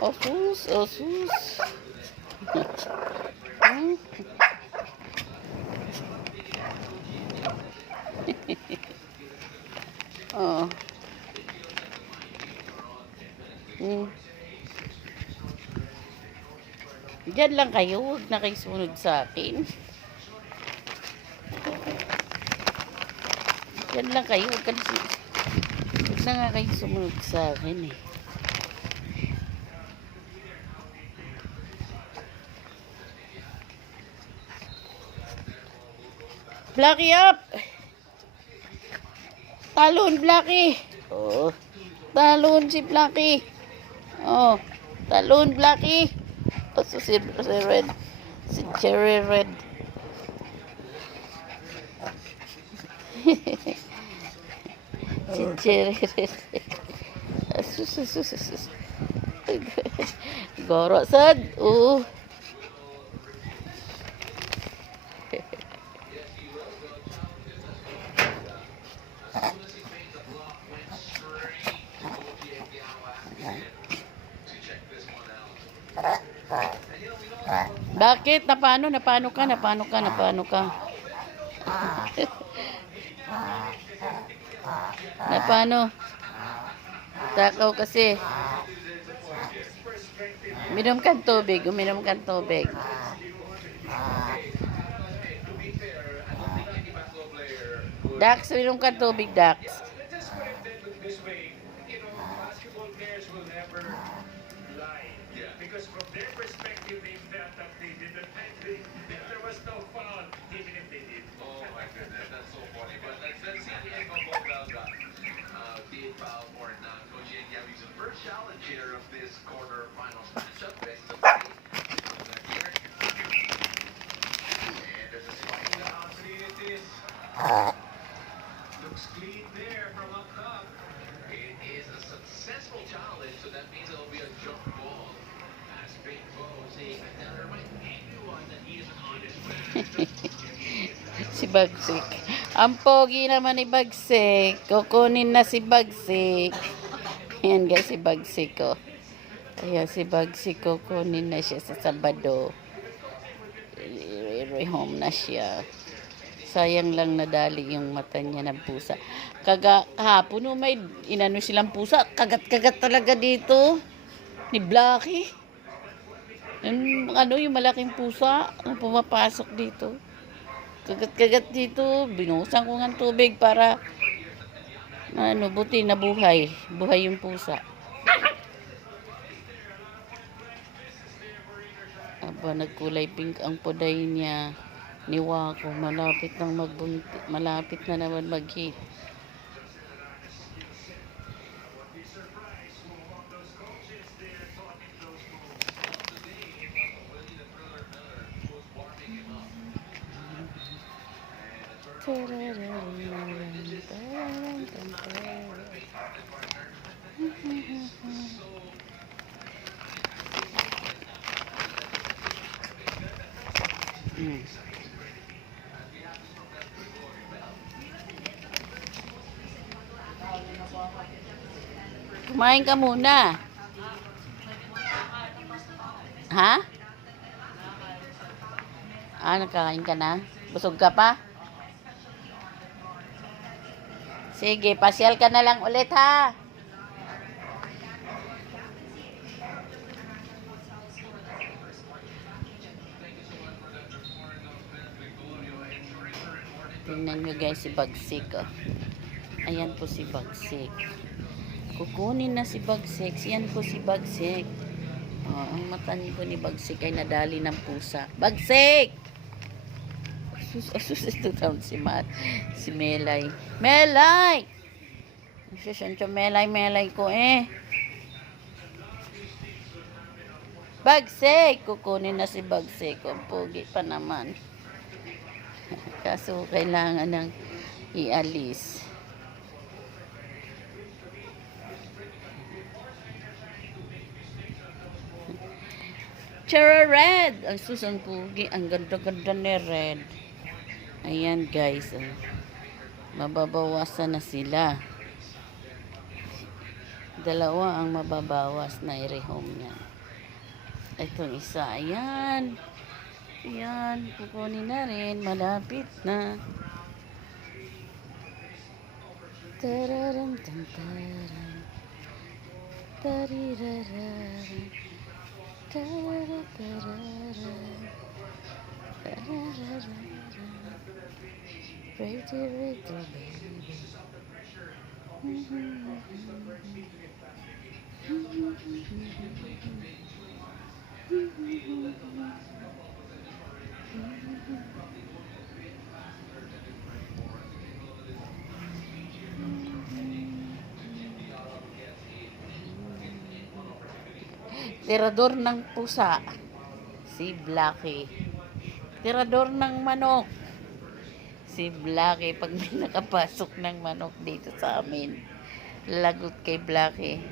Osus, osus. Hmm? Oh. Hmm. Diyan lang kayo, huwag na kayo sunod sa akin. Diyan lang kayo, huwag na nga kayo sumunod sa akin eh. Blackie up! Talon, Blackie! Oh, talon si Blackie. Oh, talon, Blackie. Oh, so si Red. Si Cherry Red. Si Cherry Red. Asus, asus, asus. Gorok sad. Bakit? Napano? Napano ka? Napano ka? Napano ka? Napano? Takaw kasi. Uminom kang tubig. Uminom kang tubig. Dax, uminom kang tubig, Dax. Because from their perspective, they felt that they didn't. There was no foul, even if they did. Oh my goodness, that's so funny. But let's see the end of Belga. Did foul or not? Coach Yang is the first challenge here of this quarterfinals matchup. Best of three. And there's a spike in the house. It is. Looks clean there from up top. It is a successful challenge, so that means it'll be a jump ball. As Big Bo saying that there might anyone that he is an honest man. Si Bagsik. Ang pogi naman ni Bagsik. Kukunin na si Bagsik. Ayan guys, si Bagsik ko. Ayan si Bagsik. Kukunin na siya sa Sabado. Re-home na siya. Sayang lang nadali yung mata niya ng pusa. Kahapon may inano silang pusa. Kagat-kagat talaga dito. Ni Blackie. Yung malaking pusa. Ang pumapasok dito. Kagat-kagat dito. Binuhusan ko ng tubig para buti na buhay. Buhay yung pusa. Aba, nagkulay pink ang puday niya. Niwa ko, malapit na naman mag-hit. Kumain ka muna. Ha? Nagkakain ka na? Busog ka pa? Sige, pasyal ka na lang ulit ha. Tingnan nyo guys si Bagsik. Oh. Ayan po si Bagsik. Kukunin na si Bagsik. Yan po si Bagsik. Oh, ang mata ko ni Bagsik ay nadali ng pusa. Bagsik! Asus, ito taon si Melay. Melay! Asus, anto Melay ko eh. Bagsik! Kukunin na si Bagsik. Ang pogi pa naman. Kaso kailangan ng ialis. Cherry Red! Ang susang pugi. Ang ganda-ganda ni Red. Ayan guys. Mababawasan na sila. Dalawa ang mababawas na i-rehome niya. Itong isa, ayan. Ayan, kukunin na rin. Malapit na. Tararam, tantaram. Tarirararam. Tarararam. Tarararam. Pretty little baby. Tirador ng pusa, si Blackie. Tirador ng manok, si Blackie. Pag may nakapasok ng manok dito sa amin, lagot kay Blackie.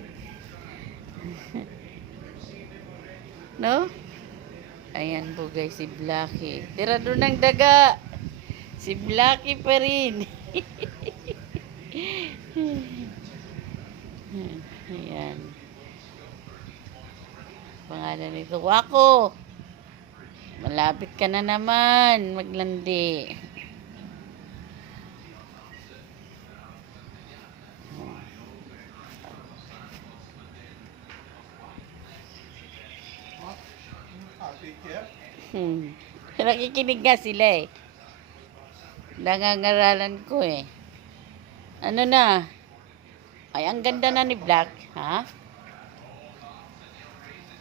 No? Ayan po guys, si Blackie. Tirador ng daga, si Blackie pa rin. Ayan. Pangalan nito, Wako. Malapit ka na naman maglandi. Nakikinig nga sila eh. Nangangaralan ko eh. Ano na? Ay, ang ganda na ni Black. Ha?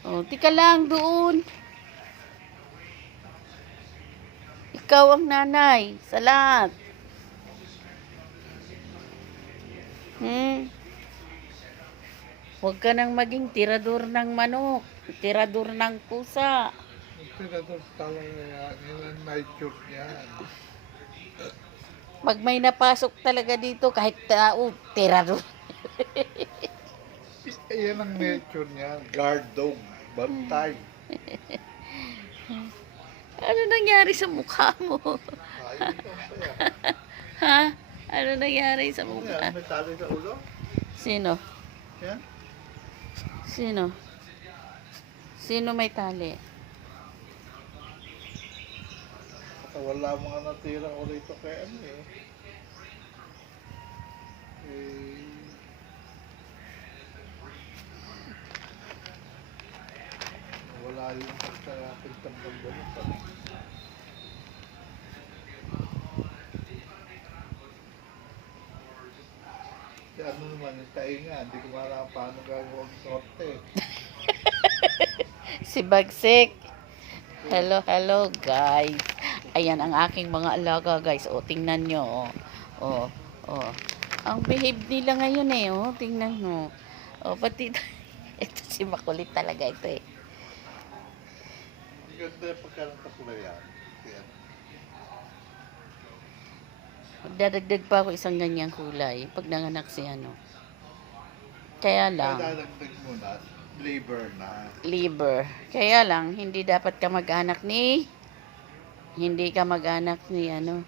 Oh, tika lang doon. Ikaw ang nanay sa lahat. Huwag ka nang maging tirador ng manok, tirador ng pusa. Tirador talaga yan, nature yan. Pag may napasok talaga dito, kahit tao, tirador. Yan ang nature niya, guard dog, bantay. Ano nangyari sa mukha mo? Ayun ito ang saya. Ha? Ano nangyari sa Yan, mukha? may tali sa ulo. Sino? Yan. Sino? Sino may tali? Baka wala mga natira ko rito kay ano eh. Wala yung pagtambal ganito. Si ano naman yung tainga, hindi ko malaman paano gagawang sorte. Si Bagsik. Hello, hello guys. Ayan ang aking mga alaga guys. O, tingnan nyo. O, o. Ang behave nila ngayon eh. O, tingnan mo. O, pati ito si makulit talaga ito eh. Ang ganda yung pagkaroon sa kulay yan. Yan. Magdadagdag pa ako isang ganyang kulay pag nanganak si ano. Kaya Kaya lang, dadagdag mo na, liver na. liver. Kaya lang, hindi dapat ka mag-anak ni ano,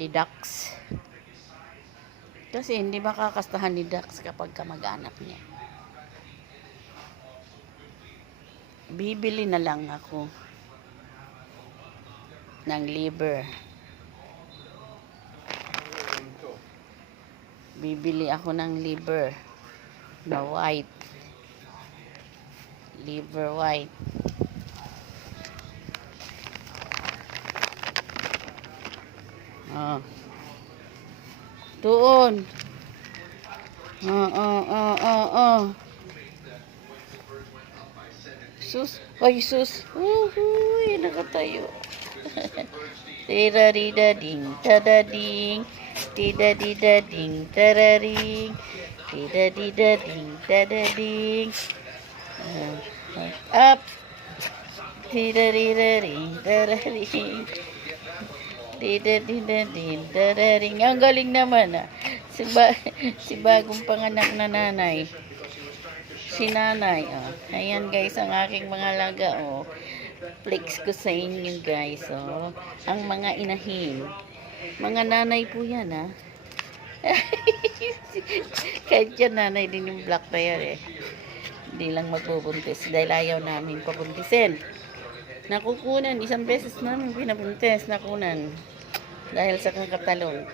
ni Dax. Kasi hindi makakastahan ni Dax kapag ka mag-anak niya. Bibili na lang ako ng liver. Ito. Bibili ako ng liver na white. Liver white. Ah. Doon. Sus. Ay, sus. Uhuy, nakatayo. Tira-dida-ding, tada-ding. Tida-dida-ding, tararing. Tida-dida-ding, tada-ding. Up. Tida-dida-ding, tararing. Tida-dida-ding, tararing. Ang galing naman ah. Si bagong panganak na nanay. Si nanay, oh. Ayan guys, ang aking mga laga, oh. Flex ko sa inyo guys, oh. Ang mga inahin. Mga nanay po yan, ah. Kahit yan, nanay din yung black bear eh. Hindi lang magbubuntis dahil ayaw namin pabuntisin. Nakukunan, isang beses namin pinabuntis, nakunan. Dahil sa kakatalong.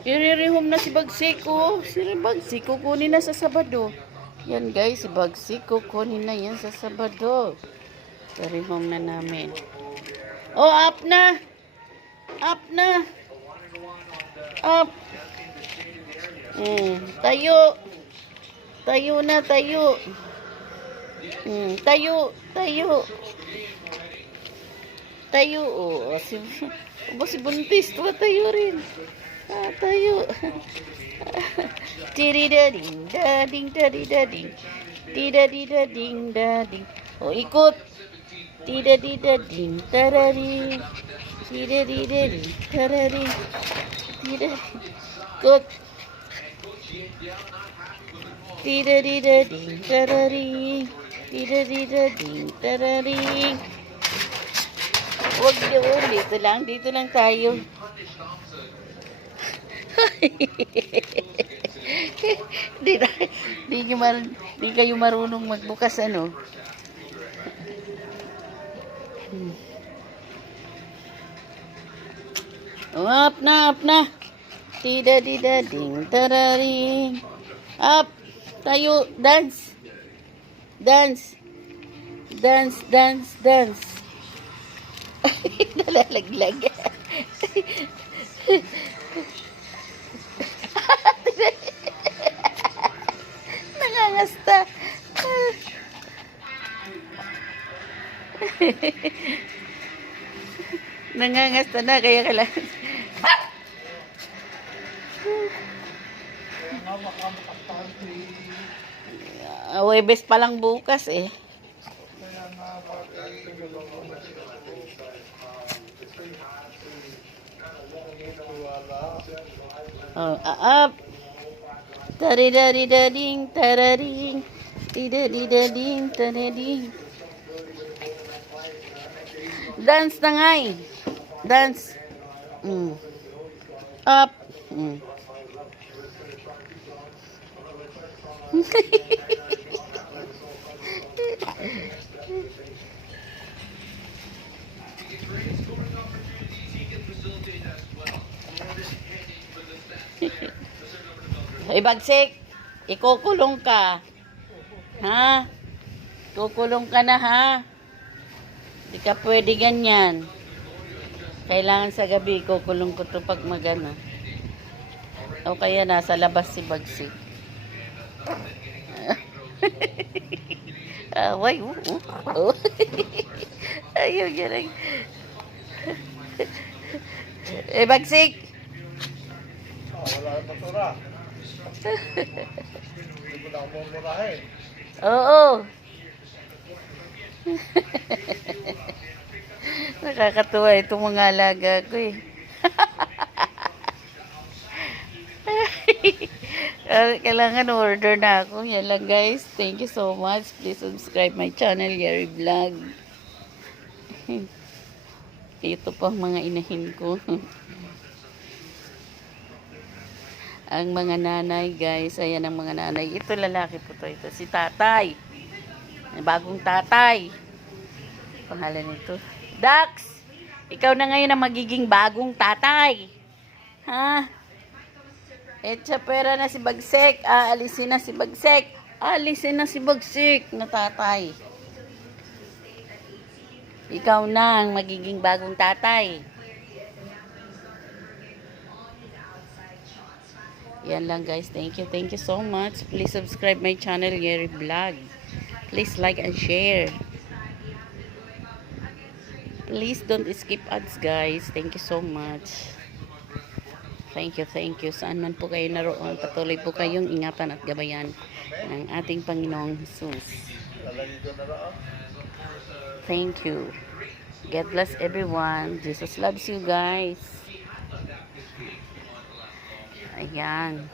I-rehome na si Bagsik, oh. Si Bagsik, kukunin na sa Sabado. Yan guys, si Bagsik, kukunin na yan sa Sabado. I-rehome na namin. Oh, up na! Up na! Up! Tayo! Tayo na, tayo! Tayo! Tayo! Tayo! Oh, si buntis, tayo rin. Tayo. Tididading, dading, dadidading. Tidadidading, dading. O, ikot. Tidadidading, tararing. Tidadidading, tararing. Ikot. Tidadidading, tararing. Tidadidading, tararing. Huwag doon. Dito lang tayo. Di kayo marunong magbukas ano. Up na. Tidadidading, tararing. Up. Tayo. Dance. Nalalaglag. Nangangasta. Nangangasta na kaya kailangan. Webes pa lang bukas eh. Oh, up. Taridadidading, tararing. Tidadidading, tararing. Dance na nga eh. Dance. Up. Hey, Bagsik, ikukulong ka. Ha? Kukulong ka na, ha? Di ka pwede ganyan. Kailangan sa gabi, kukulong ko to pag magana. O kaya nasa labas si Bagsik. Away, ayaw ganang. Eh, Bagsik. Wala na patura. Hindi mo na ako mumurahin. Oo. Nakakatuwa itong mga alaga ko eh. Kailangan order na ako. Yan lang guys. Thank you so much. Please subscribe my channel, Gary Vlog. Ito pa mga inahin ko. Ang mga nanay guys. Ayan ang mga nanay. Ito lalaki po to. Ito si tatay. Bagong tatay. Pangalan nito. Dax! Ikaw na ngayon ang magiging bagong tatay. Ha? Pera na si Bagsik. Alisin na si Bagsik. Alisin na si Bagsik na tatay. Ikaw na ang magiging bagong tatay. Yan lang guys. Thank you. Thank you so much. Please subscribe my channel, Gary Vlog. Please like and share. Please don't skip ads guys. Thank you so much. Thank you, thank you. Saan man po kayo naroon, patuloy po kayong ingatan at gabayan ng ating Panginoong Jesus. Thank you. God bless everyone. Jesus loves you guys. Ayan.